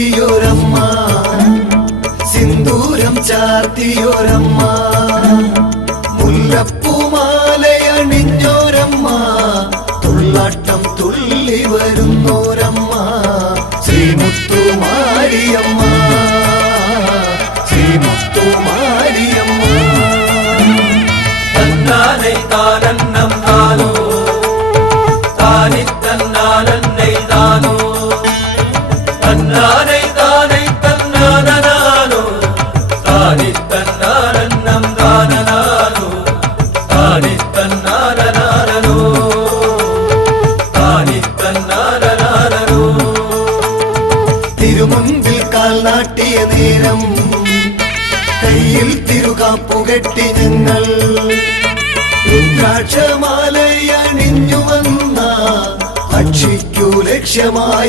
വീശിയൊരമ്മ, സിന്ദൂരം ചാർത്തിയൊരമ്മ, മുല്ലപ്പൂമാലയണിഞ്ഞോരമ്മ, തുള്ളാട്ടം തുള്ളി വരുന്നോരമ്മ, ശ്രീമുത്തുമാരിയമ്മ, ശ്രീമുത്തുമാരിയമ്മ. തന്നാനൈ താനന്നം താനോ താനി തന്നാനന്നൈ താനോ തന്നാനൈ താനൈ തന്നാനനാനോ താനി തന്നാനന്നം താനനാനോ താനി തന്നാനനാനോ താനി തന്നാനനാനോ. തിരുമുൻപിൽ കാൽ നാട്ടിയ നേരം കയ്യിൽ തിരുകാപ്പുകെട്ടി ഞങ്ങൾ, രുദ്രാക്ഷമാലയണിഞ്ഞു വന്ന പക്ഷിക്കു ലക്ഷ്യമായി